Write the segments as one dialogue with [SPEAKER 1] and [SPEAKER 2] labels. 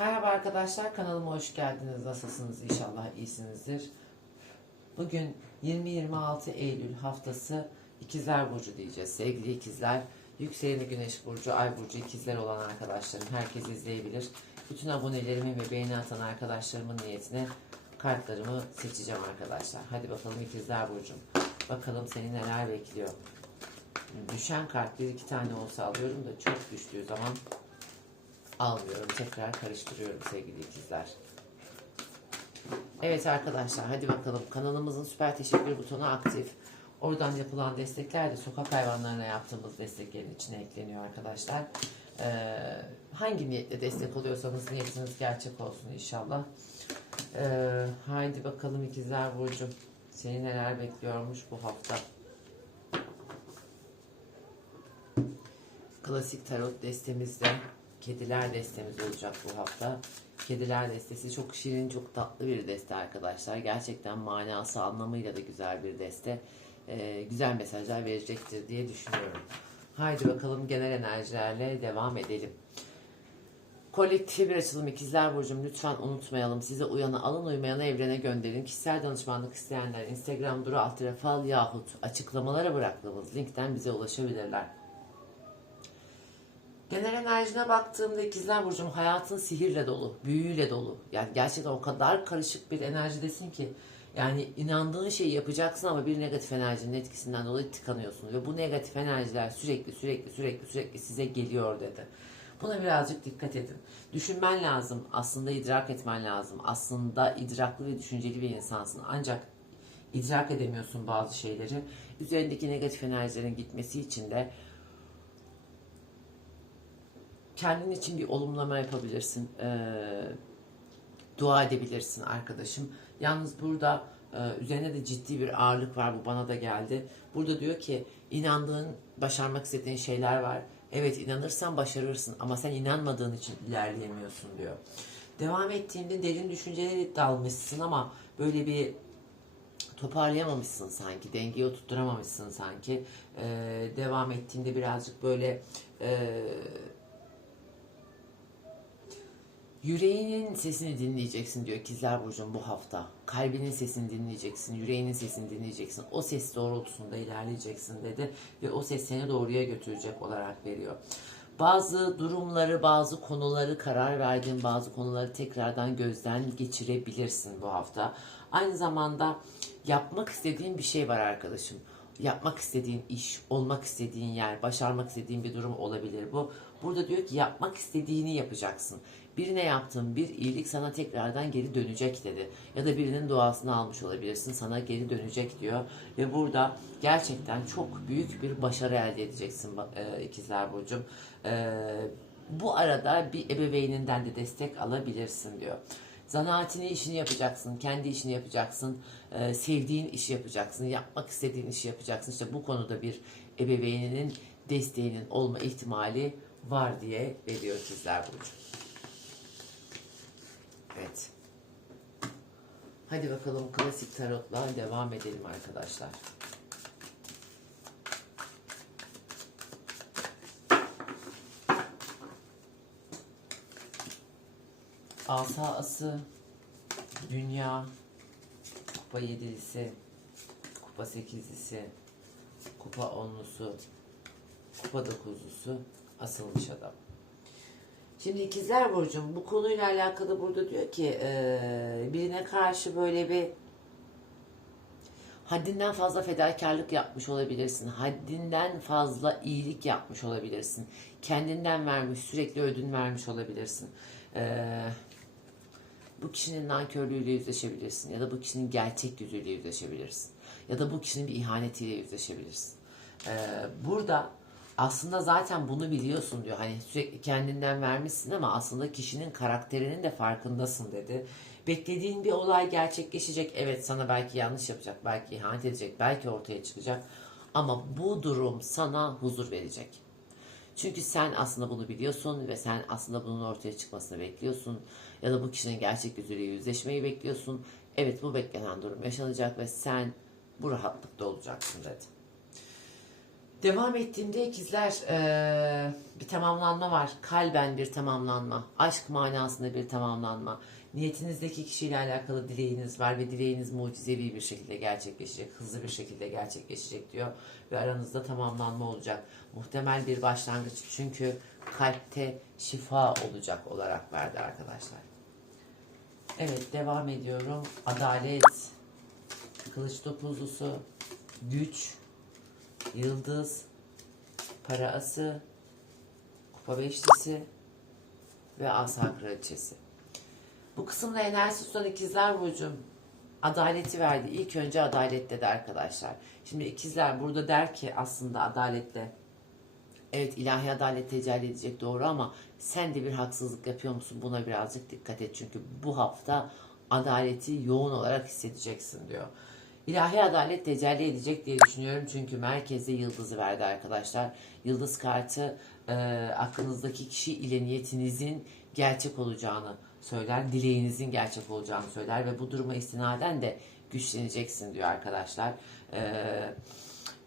[SPEAKER 1] Merhaba arkadaşlar kanalıma hoş geldiniz. Nasılsınız? İnşallah iyisinizdir. Bugün 20-26 Eylül haftası İkizler Burcu diyeceğiz. Sevgili ikizler, yükseleni Güneş Burcu, Ay Burcu ikizler olan arkadaşlarım herkes izleyebilir. Bütün abonelerimin ve beğeni atan arkadaşlarımın niyetine kartlarımı seçeceğim arkadaşlar. Hadi bakalım İkizler Burcu'm. Bakalım seni neler bekliyor. Düşen kart bir iki tane olsa alıyorum da çok düştüğü zaman almıyorum. Tekrar karıştırıyorum sevgili ikizler. Evet arkadaşlar hadi bakalım kanalımızın süper teşekkür butonu aktif. Oradan yapılan destekler de sokak hayvanlarına yaptığımız desteklerin içine ekleniyor arkadaşlar. Ee, hangi niyetle destek oluyorsanız niyetiniz gerçek olsun inşallah. Ee, haydi bakalım ikizler Burcu. Seni neler bekliyormuş bu hafta. Klasik tarot destemizde kediler destemiz olacak bu hafta. Kediler destesi çok şirin, çok tatlı bir deste arkadaşlar. Gerçekten manası anlamıyla da güzel bir deste. Ee, güzel mesajlar verecektir diye düşünüyorum. Haydi bakalım genel enerjilerle devam edelim. Kolektif bir açılım ikizler burcum lütfen unutmayalım. Size uyanı alın uymayanı evrene gönderin. Kişisel danışmanlık isteyenler Instagram duru alt yahut açıklamalara bıraktığımız linkten bize ulaşabilirler. Genel enerjine baktığımda ikizler burcum hayatın sihirle dolu, büyüyle dolu. Yani gerçekten o kadar karışık bir enerjidesin ki yani inandığın şeyi yapacaksın ama bir negatif enerjinin etkisinden dolayı tıkanıyorsun. Ve bu negatif enerjiler sürekli sürekli sürekli sürekli size geliyor dedi. Buna birazcık dikkat edin. Düşünmen lazım. Aslında idrak etmen lazım. Aslında idraklı ve düşünceli bir insansın. Ancak idrak edemiyorsun bazı şeyleri. Üzerindeki negatif enerjilerin gitmesi için de kendin için bir olumlama yapabilirsin. Ee, dua edebilirsin arkadaşım. Yalnız burada e, üzerine de ciddi bir ağırlık var. Bu bana da geldi. Burada diyor ki inandığın, başarmak istediğin şeyler var. Evet inanırsan başarırsın ama sen inanmadığın için ilerleyemiyorsun diyor. Devam ettiğinde derin düşüncelere dalmışsın ama böyle bir toparlayamamışsın sanki. Dengeyi oturtturamamışsın sanki. Ee, devam ettiğinde birazcık böyle e, Yüreğinin sesini dinleyeceksin diyor İkizler Burcu'nun bu hafta. Kalbinin sesini dinleyeceksin, yüreğinin sesini dinleyeceksin. O ses doğrultusunda ilerleyeceksin dedi ve o ses seni doğruya götürecek olarak veriyor. Bazı durumları, bazı konuları karar verdiğin bazı konuları tekrardan gözden geçirebilirsin bu hafta. Aynı zamanda yapmak istediğin bir şey var arkadaşım. Yapmak istediğin iş, olmak istediğin yer, başarmak istediğin bir durum olabilir bu. Burada diyor ki yapmak istediğini yapacaksın. Birine yaptığın bir iyilik sana tekrardan geri dönecek dedi. Ya da birinin duasını almış olabilirsin sana geri dönecek diyor. Ve burada gerçekten çok büyük bir başarı elde edeceksin e, ikizler burcum. E, bu arada bir ebeveyninden de destek alabilirsin diyor. Zanaatini işini yapacaksın, kendi işini yapacaksın, e, sevdiğin işi yapacaksın, yapmak istediğin işi yapacaksın. İşte bu konuda bir ebeveyninin desteğinin olma ihtimali var diye veriyor sizler Burcu. Evet. Hadi bakalım klasik tarotla devam edelim arkadaşlar. Asa ası, dünya, kupa yedilisi, kupa sekizlisi, kupa onlusu, kupa dokuzlusu, asılmış adam. Şimdi ikizler Burcu'm bu konuyla alakalı burada diyor ki e, birine karşı böyle bir haddinden fazla fedakarlık yapmış olabilirsin. Haddinden fazla iyilik yapmış olabilirsin. Kendinden vermiş, sürekli ödün vermiş olabilirsin. E, bu kişinin nankörlüğüyle yüzleşebilirsin. Ya da bu kişinin gerçek yüzüyle yüzleşebilirsin. Ya da bu kişinin bir ihanetiyle yüzleşebilirsin. E, burada aslında zaten bunu biliyorsun diyor. Hani sürekli kendinden vermişsin ama aslında kişinin karakterinin de farkındasın dedi. Beklediğin bir olay gerçekleşecek. Evet sana belki yanlış yapacak, belki ihanet edecek, belki ortaya çıkacak. Ama bu durum sana huzur verecek. Çünkü sen aslında bunu biliyorsun ve sen aslında bunun ortaya çıkmasını bekliyorsun. Ya da bu kişinin gerçek yüzüyle yüzleşmeyi bekliyorsun. Evet bu beklenen durum yaşanacak ve sen bu rahatlıkta olacaksın dedi. Devam ettiğimde ikizler eee, bir tamamlanma var. Kalben bir tamamlanma. Aşk manasında bir tamamlanma. Niyetinizdeki kişiyle alakalı dileğiniz var ve dileğiniz mucizevi bir şekilde gerçekleşecek. Hızlı bir şekilde gerçekleşecek diyor. Ve aranızda tamamlanma olacak. Muhtemel bir başlangıç. Çünkü kalpte şifa olacak olarak verdi arkadaşlar. Evet devam ediyorum. Adalet, kılıç dokuzlusu, güç, yıldız, para ası, kupa beşlisi ve asa kraliçesi. Bu kısımda enerji tutan ikizler burcum adaleti verdi. İlk önce adalet dedi arkadaşlar. Şimdi ikizler burada der ki aslında adaletle Evet ilahi adalet tecelli edecek doğru ama sen de bir haksızlık yapıyor musun? Buna birazcık dikkat et. Çünkü bu hafta adaleti yoğun olarak hissedeceksin diyor. İlahi adalet tecelli edecek diye düşünüyorum. Çünkü merkeze yıldızı verdi arkadaşlar. Yıldız kartı e, aklınızdaki kişi ile niyetinizin gerçek olacağını söyler. Dileğinizin gerçek olacağını söyler. Ve bu duruma istinaden de güçleneceksin diyor arkadaşlar. Eee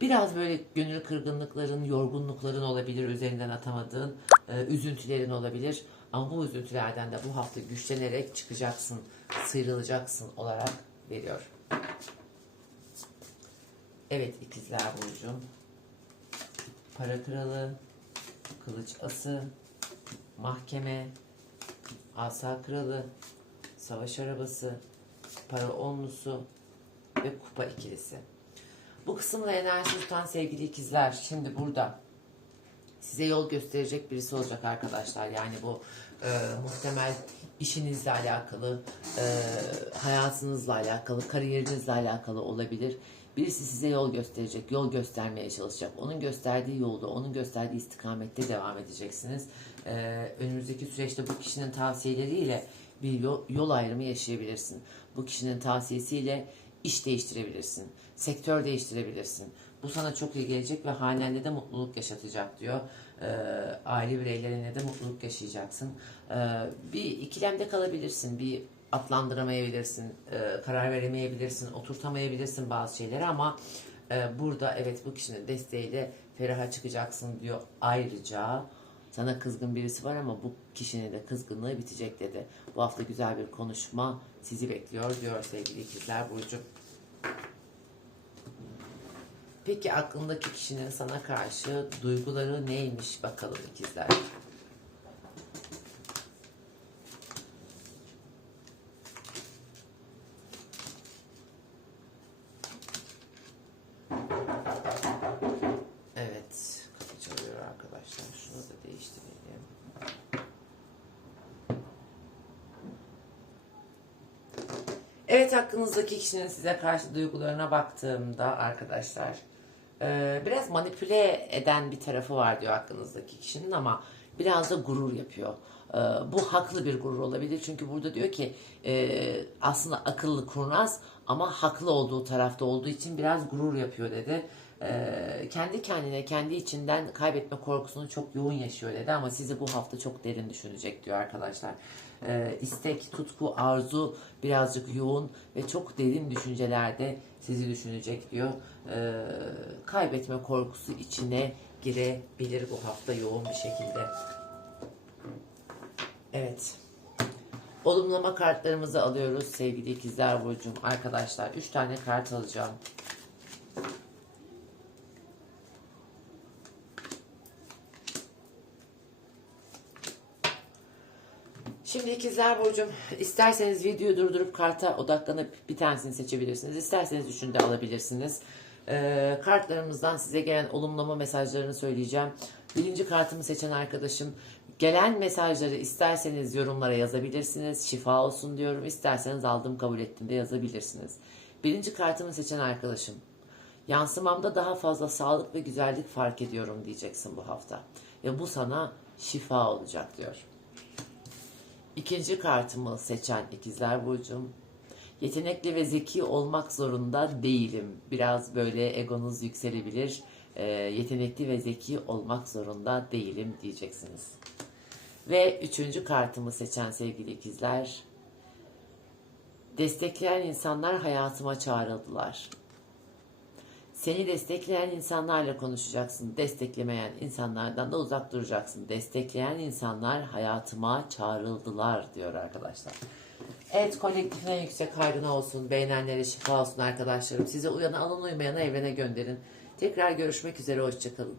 [SPEAKER 1] Biraz böyle gönül kırgınlıkların, yorgunlukların olabilir, üzerinden atamadığın e, üzüntülerin olabilir. Ama bu üzüntülerden de bu hafta güçlenerek çıkacaksın, sıyrılacaksın olarak veriyor. Evet ikizler burcum. Para kralı, kılıç ası, mahkeme, asa kralı, savaş arabası, para onlusu ve kupa ikilisi. Bu kısımla enerji tutan sevgili ikizler şimdi burada size yol gösterecek birisi olacak arkadaşlar. Yani bu e, muhtemel işinizle alakalı, e, hayatınızla alakalı, kariyerinizle alakalı olabilir. Birisi size yol gösterecek, yol göstermeye çalışacak. Onun gösterdiği yolda, onun gösterdiği istikamette devam edeceksiniz. E, önümüzdeki süreçte bu kişinin tavsiyeleriyle bir yol, yol ayrımı yaşayabilirsin. Bu kişinin tavsiyesiyle iş değiştirebilirsin, sektör değiştirebilirsin. Bu sana çok iyi gelecek ve hanende de mutluluk yaşatacak diyor. Ee, aile bireylerine de mutluluk yaşayacaksın. Ee, bir ikilemde kalabilirsin, bir atlandıramayabilirsin, e, karar veremeyebilirsin, oturtamayabilirsin bazı şeyleri ama e, burada evet bu kişinin desteğiyle feraha çıkacaksın diyor. Ayrıca sana kızgın birisi var ama bu kişinin de kızgınlığı bitecek dedi. Bu hafta güzel bir konuşma sizi bekliyor diyor sevgili ikizler Burcu. Peki aklındaki kişinin sana karşı duyguları neymiş bakalım ikizler. Evet, kapı çalıyor arkadaşlar. Şunu da değiştirelim. Evet hakkınızdaki kişinin size karşı duygularına baktığımda arkadaşlar e, biraz manipüle eden bir tarafı var diyor hakkınızdaki kişinin ama biraz da gurur yapıyor. E, Bu haklı bir gurur olabilir çünkü burada diyor ki e, aslında akıllı kurnaz ama haklı olduğu tarafta olduğu için biraz gurur yapıyor dedi. Kendi kendine kendi içinden kaybetme korkusunu çok yoğun yaşıyor dedi ama sizi bu hafta çok derin düşünecek diyor arkadaşlar. E, istek, tutku, arzu birazcık yoğun ve çok derin düşüncelerde sizi düşünecek diyor. E, kaybetme korkusu içine girebilir bu hafta yoğun bir şekilde. Evet. Olumlama kartlarımızı alıyoruz sevgili ikizler burcum arkadaşlar. 3 tane kart alacağım. Şimdi ikizler burcum isterseniz videoyu durdurup karta odaklanıp bir tanesini seçebilirsiniz. İsterseniz üçünü de alabilirsiniz. Ee, kartlarımızdan size gelen olumlama mesajlarını söyleyeceğim. Birinci kartımı seçen arkadaşım gelen mesajları isterseniz yorumlara yazabilirsiniz. Şifa olsun diyorum. İsterseniz aldım kabul ettim de yazabilirsiniz. Birinci kartımı seçen arkadaşım yansımamda daha fazla sağlık ve güzellik fark ediyorum diyeceksin bu hafta. Ve bu sana şifa olacak diyor. İkinci kartımı seçen ikizler burcum. Yetenekli ve zeki olmak zorunda değilim. Biraz böyle egonuz yükselebilir. Ee, yetenekli ve zeki olmak zorunda değilim diyeceksiniz. Ve üçüncü kartımı seçen sevgili ikizler. Destekleyen insanlar hayatıma çağrıldılar. Seni destekleyen insanlarla konuşacaksın. Desteklemeyen insanlardan da uzak duracaksın. Destekleyen insanlar hayatıma çağrıldılar diyor arkadaşlar. Evet kolektifin en yüksek hayrına olsun. Beğenenlere şifa olsun arkadaşlarım. Size uyanı alın uymayana evrene gönderin. Tekrar görüşmek üzere. Hoşçakalın.